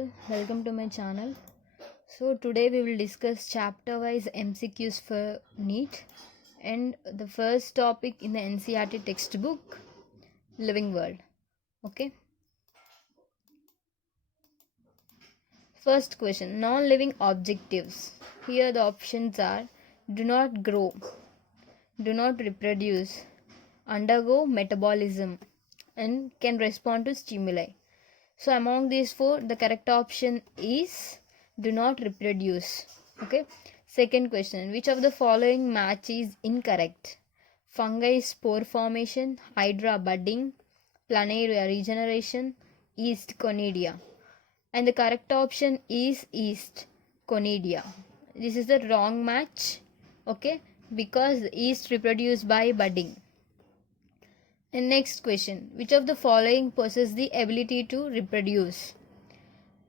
people, welcome to my channel. So today we will discuss chapter wise MCQs for NEET, and the first topic in the NCERT textbook, living world. Okay, first question, non-living objectives. Here the options are: do not grow, do not reproduce, undergo metabolism, and can respond to stimuli. So among these four, the correct option is do not reproduce. Okay. Second question, which of the following match is incorrect? Fungi spore formation, hydra budding, planaria regeneration, yeast conidia. And the correct option is yeast conidia. This is the wrong match. Okay, because yeast reproduce by budding. And next question, which of the following possess the ability to reproduce?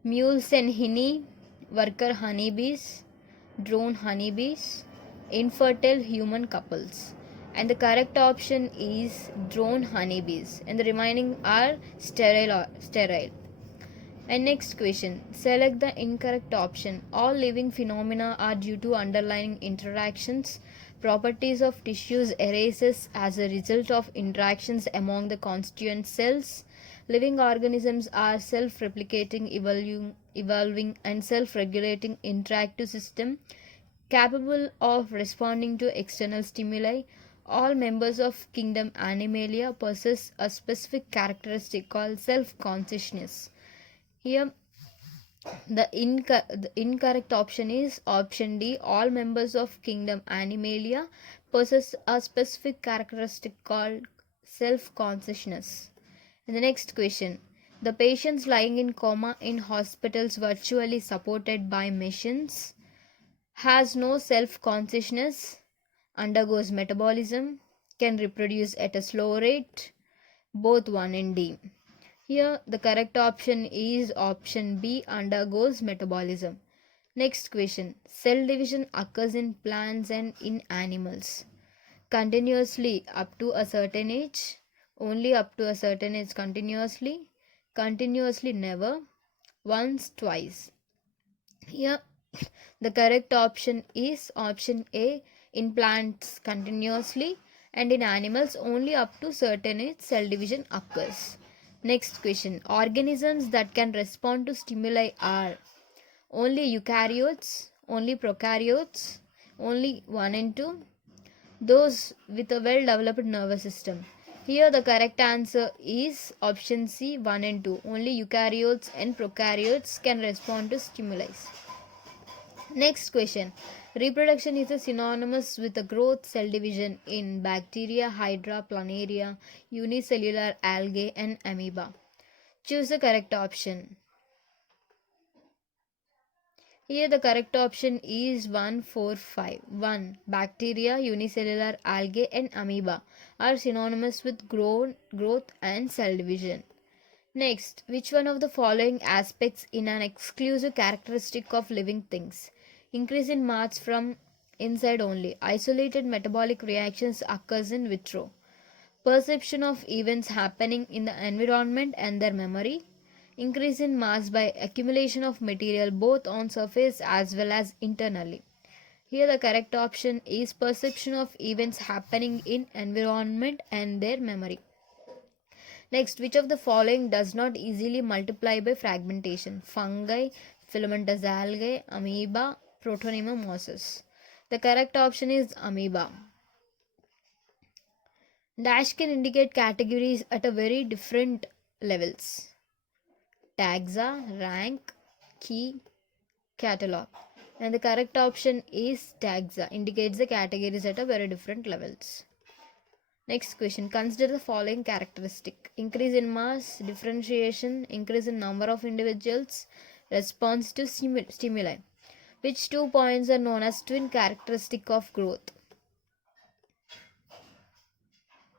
Mules and hinny, worker honeybees, drone honeybees, infertile human couples. And the correct option is drone honeybees, and the remaining are sterile. And next question, select the incorrect option. All living phenomena are due to underlying interactions. Properties of tissues arises as a result of interactions among the constituent cells. Living organisms are self-replicating, evolving and self-regulating interactive system capable of responding to external stimuli. All members of kingdom Animalia possess a specific characteristic called self-consciousness. Here the incorrect option is option D. All members of kingdom Animalia possess a specific characteristic called self-consciousness. And the next question, the patients lying in coma in hospitals virtually supported by machines has no self-consciousness, undergoes metabolism, can reproduce at a slow rate, both 1 and D. Here the correct option is option B, undergoes metabolism. Next question, cell division occurs in plants and in animals continuously up to a certain age, only up to a certain age continuously, continuously never, once, twice. Here the correct option is option A, in plants continuously, and in animals only up to certain age cell division occurs. Next question, organisms that can respond to stimuli are only eukaryotes, only prokaryotes, only 1 and 2, those with a well developed nervous system. Here the correct answer is option C, 1 and 2. Only eukaryotes and prokaryotes can respond to stimuli. Next question, reproduction is a synonymous with the growth, cell division in bacteria, hydra, planaria, unicellular algae and amoeba. Choose the correct option. Here the correct option is 1, 4, 5. 1. Bacteria, unicellular algae and amoeba are synonymous with growth and cell division. Next, which one of the following aspects in an exclusive characteristic of living things? Increase in mass from inside only. Isolated metabolic reactions occurs in vitro. Perception of events happening in the environment and their memory. Increase in mass by accumulation of material both on surface as well as internally. Here the correct option is perception of events happening in environment and their memory. Next, which of the following does not easily multiply by fragmentation? Fungi, filamentous algae, amoeba, Protonema mosses. The correct option is amoeba. Dash can indicate categories at a very different levels. Taxa, rank, key, catalog. And the correct option is taxa, indicates the categories at a very different levels. Next question, consider the following characteristic: increase in mass, differentiation, increase in number of individuals, response to stimuli. Which 2 points are known as twin characteristic of growth?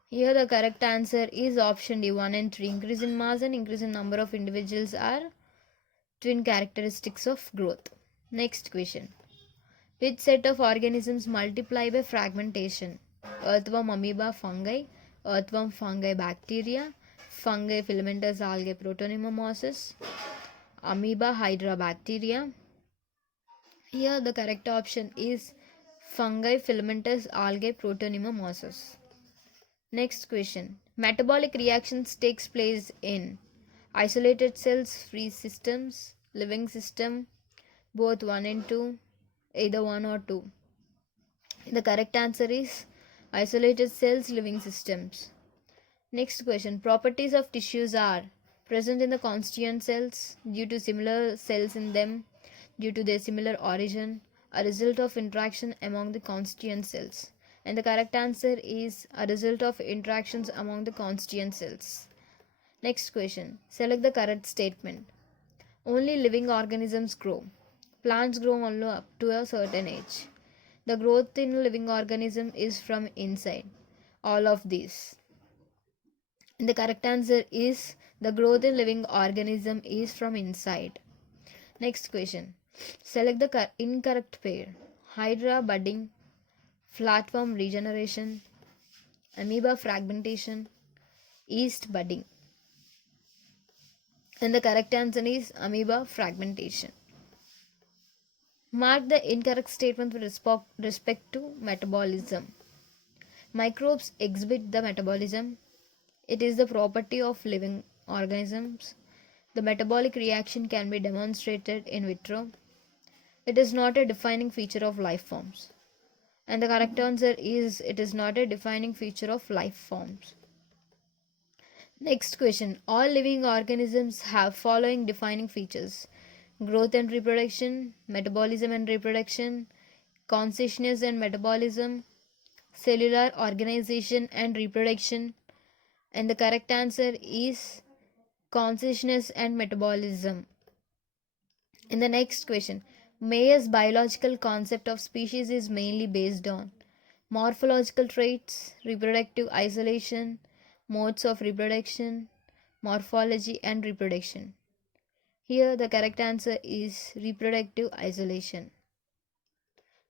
Here the correct answer is option D, 1 and 3. Increase in mass and increase in number of individuals are twin characteristics of growth. Next question, which set of organisms multiply by fragmentation? Earthworm, amoeba, fungi, earthworm, fungi, bacteria, fungi, filamentous algae, Protonema mosses, amoeba, hydra, bacteria. Here the correct option is fungi, filamentous algae, protonema, mosses. Next question. Metabolic reactions takes place in isolated cells, free systems, living system, both 1 and 2, either 1 or 2. The correct answer is isolated cells, living systems. Next question. Properties of tissues are present in the constituent cells due to similar cells in them, due to their similar origin, a result of interaction among the constituent cells. And the correct answer is a result of interactions among the constituent cells. Next question. Select the correct statement. Only living organisms grow. Plants grow only up to a certain age. The growth in living organism is from inside. All of these. And the correct answer is the growth in living organism is from inside. Next question. Select the incorrect pair. Hydra budding, flatworm regeneration, amoeba fragmentation, yeast budding. And the correct answer is amoeba fragmentation. Mark the incorrect statement with respect to metabolism. Microbes exhibit the metabolism. It is the property of living organisms. The metabolic reaction can be demonstrated in vitro. It is not a defining feature of life forms. And the correct answer is it is not a defining feature of life forms. Next question. All living organisms have following defining features: growth and reproduction, metabolism and reproduction, consciousness and metabolism, cellular organization and reproduction. And the correct answer is consciousness and metabolism. In the next question, Mayer's biological concept of species is mainly based on morphological traits, reproductive isolation, modes of reproduction, morphology, and reproduction. Here, the correct answer is reproductive isolation.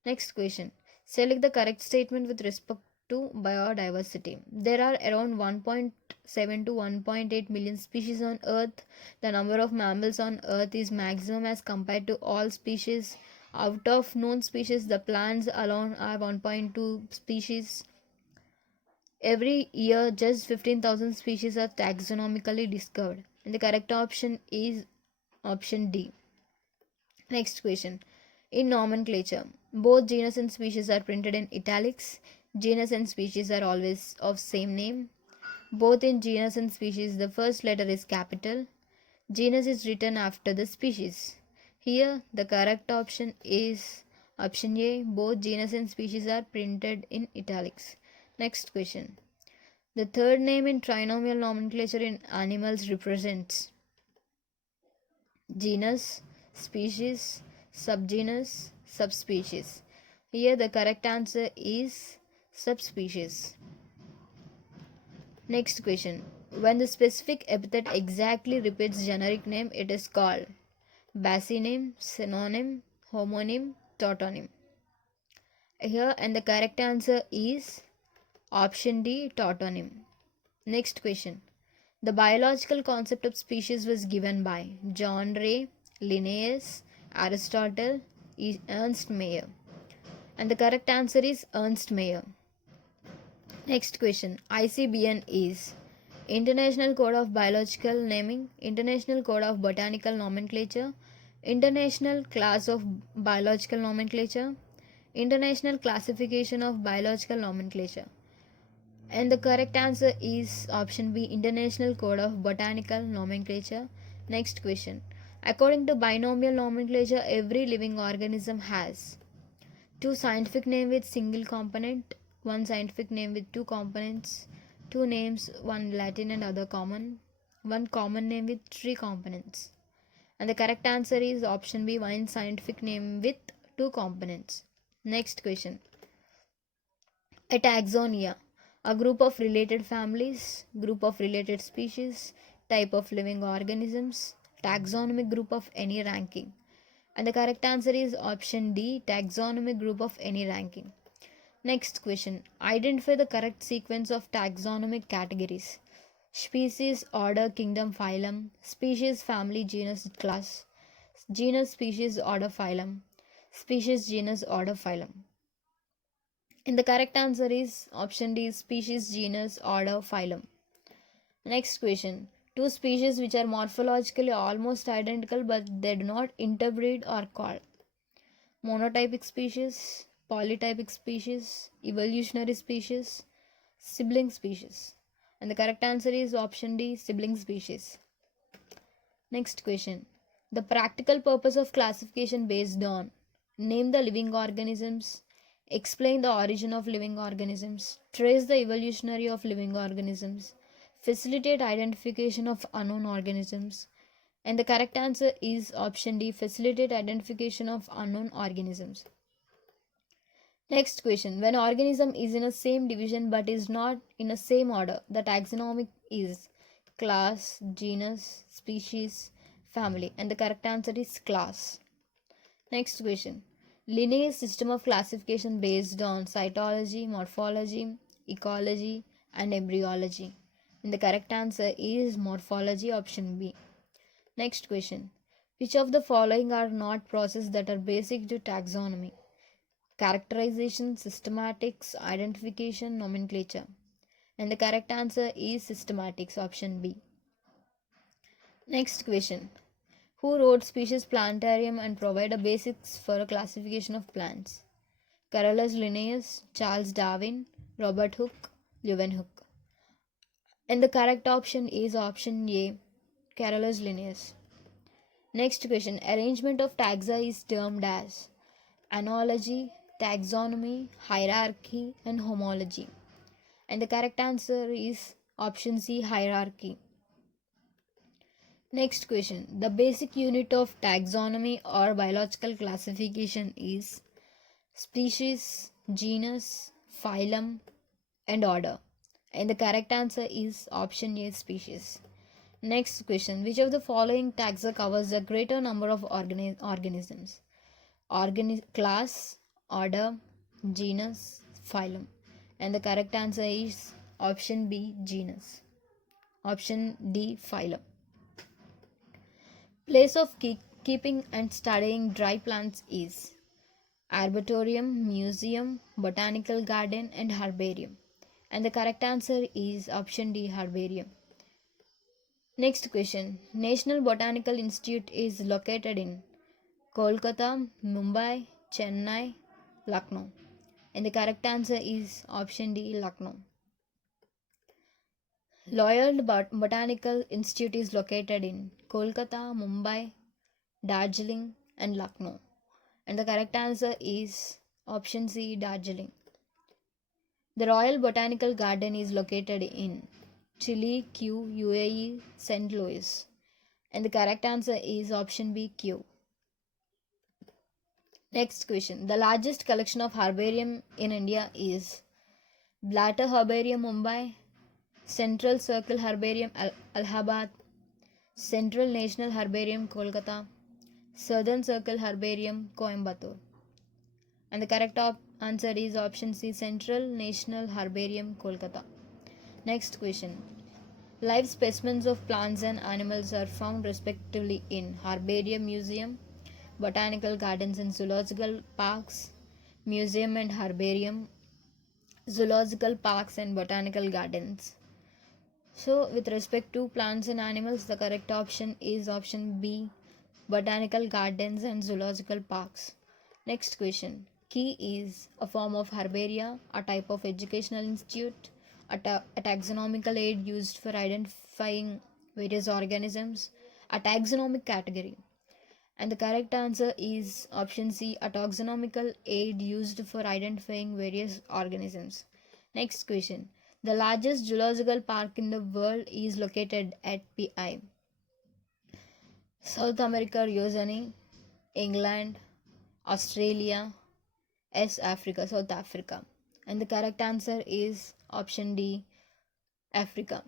Next question. Select the correct statement with respect to biodiversity. There are around 1.7 to 1.8 million species on Earth. The number of mammals on Earth is maximum as compared to all species. Out of known species, the plants alone are 1.2 species. Every year, just 15,000 species are taxonomically discovered. And the correct option is option D. Next question. In nomenclature, both genus and species are printed in italics. Genus and species are always of same name. Both in genus and species, the first letter is capital. Genus is written after the species. Here, the correct option is option A. Both genus and species are printed in italics. Next question. The third name in trinomial nomenclature in animals represents genus, species, subgenus, subspecies. Here the correct answer is subspecies. Next question. When the specific epithet exactly repeats generic name, it is called basionym, synonym, homonym, tautonym. Here and the correct answer is option D, tautonym. Next question. The biological concept of species was given by John Ray, Linnaeus, Aristotle, Ernst Mayr. And the correct answer is Ernst Mayr. Next question. ICBN is International Code of Biological Naming, International Code of Botanical Nomenclature, International Class of Biological Nomenclature, International Classification of Biological Nomenclature. And the correct answer is option B, International Code of Botanical Nomenclature. Next question. According to binomial nomenclature, every living organism has two scientific name with single component, one scientific name with two components, two names, one Latin and other common, one common name with three components. And the correct answer is option B, one scientific name with two components. Next question. A taxonia, a group of related families, group of related species, type of living organisms, taxonomic group of any ranking. And the correct answer is option D, taxonomic group of any ranking. Next question. Identify the correct sequence of taxonomic categories. Species, order, kingdom, phylum, species, family, genus, class. Genus, species, order, phylum. Species, genus, order, phylum. And the correct answer is option D, species, genus, order, phylum. Next question. Two species which are morphologically almost identical but they do not interbreed are called monotypic species, polytypic species, evolutionary species, sibling species. And the correct answer is option D, sibling species. Next question. The practical purpose of classification based on name the living organisms, explain the origin of living organisms, trace the evolutionary of living organisms, facilitate identification of unknown organisms. And the correct answer is option D, facilitate identification of unknown organisms. Next question. When organism is in a same division but is not in a same order, the taxonomic is class, genus, species, family. And the correct answer is class. Next question. Lineage system of classification based on cytology, morphology, ecology, and embryology. And the correct answer is morphology, option B. Next question. Which of the following are not processes that are basic to taxonomy? Characterization, systematics, identification, nomenclature. And the correct answer is systematics, option B. Next question. Who wrote Species Planetarium and provided basics for a classification of plants? Carolus Linnaeus, Charles Darwin, Robert Hooke, Leeuwenhoek. And the correct option is option A, Carolus Linnaeus. Next question. Arrangement of taxa is termed as analogy, taxonomy, hierarchy, and homology. And the correct answer is option C, hierarchy. Next question. The basic unit of taxonomy or biological classification is species, genus, phylum, and order. And the correct answer is option A, species. Next question. Which of the following taxa covers a greater number of organisms? Class, order, genus, phylum. And the correct answer is option B, genus. Option D, phylum. Place of keeping and studying dry plants is arboretum, museum, botanical garden, and herbarium. And the correct answer is option D, herbarium. Next question. National Botanical Institute is located in Kolkata, Mumbai, Chennai, Lucknow. And the correct answer is option D, Lucknow. Loyal Botanical Institute is located in Kolkata, Mumbai, Darjeeling, and Lucknow. And the correct answer is option C, Darjeeling. The Royal Botanical Garden is located in Chile, Q, UAE, St. Louis. And the correct answer is option B, Q. Next question. The largest collection of herbarium in India is Blatter Herbarium, Mumbai, Central Circle Herbarium, Allahabad, Central National Herbarium, Kolkata, Southern Circle Herbarium, Coimbatore. And the correct answer is option C, Central National Herbarium, Kolkata. Next question. Live specimens of plants and animals are found respectively in Herbarium Museum, Botanical Gardens and Zoological Parks, Museum and Herbarium, Zoological Parks and Botanical Gardens. So, with respect to plants and animals, the correct option is option B, Botanical Gardens and Zoological Parks. Next question. Key is a form of herbaria, a type of educational institute, a taxonomical aid used for identifying various organisms, a taxonomic category. And the correct answer is option C, a taxonomical aid used for identifying various organisms. Next question. The largest zoological park in the world is located at PI. South America, Yozani, England, Australia, Africa, South Africa. And the correct answer is option D, Africa.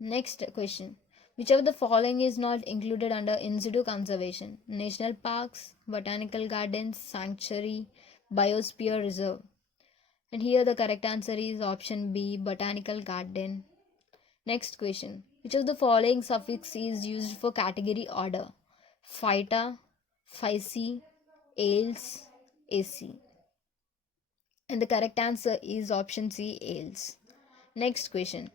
Next question. Which of the following is not included under in situ conservation? National parks, botanical gardens, sanctuary, biosphere reserve. And here the correct answer is option B, botanical garden. Next question. Which of the following suffix is used for category order? Phyta, 5C, ales, AC. And the correct answer is option C, ales. Next question.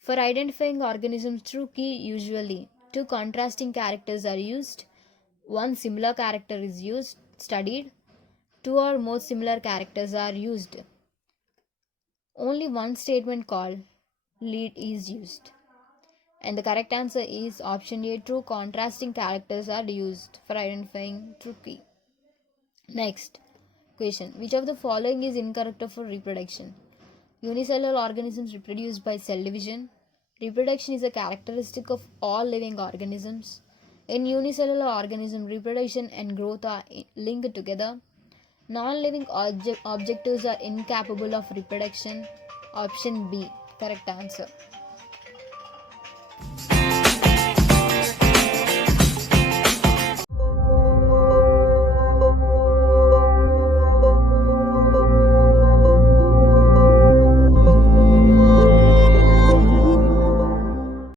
For identifying organisms through key, usually two contrasting characters are used, one similar character is used, studied, two or more similar characters are used. Only one statement called lead is used. And the correct answer is option A, true contrasting characters are used for identifying true key. Next question. Which of the following is incorrect for reproduction? Unicellular organisms reproduce by cell division. Reproduction is a characteristic of all living organisms. In unicellular organism, reproduction and growth are linked together. Non-living objectives are incapable of reproduction. Option B, correct answer.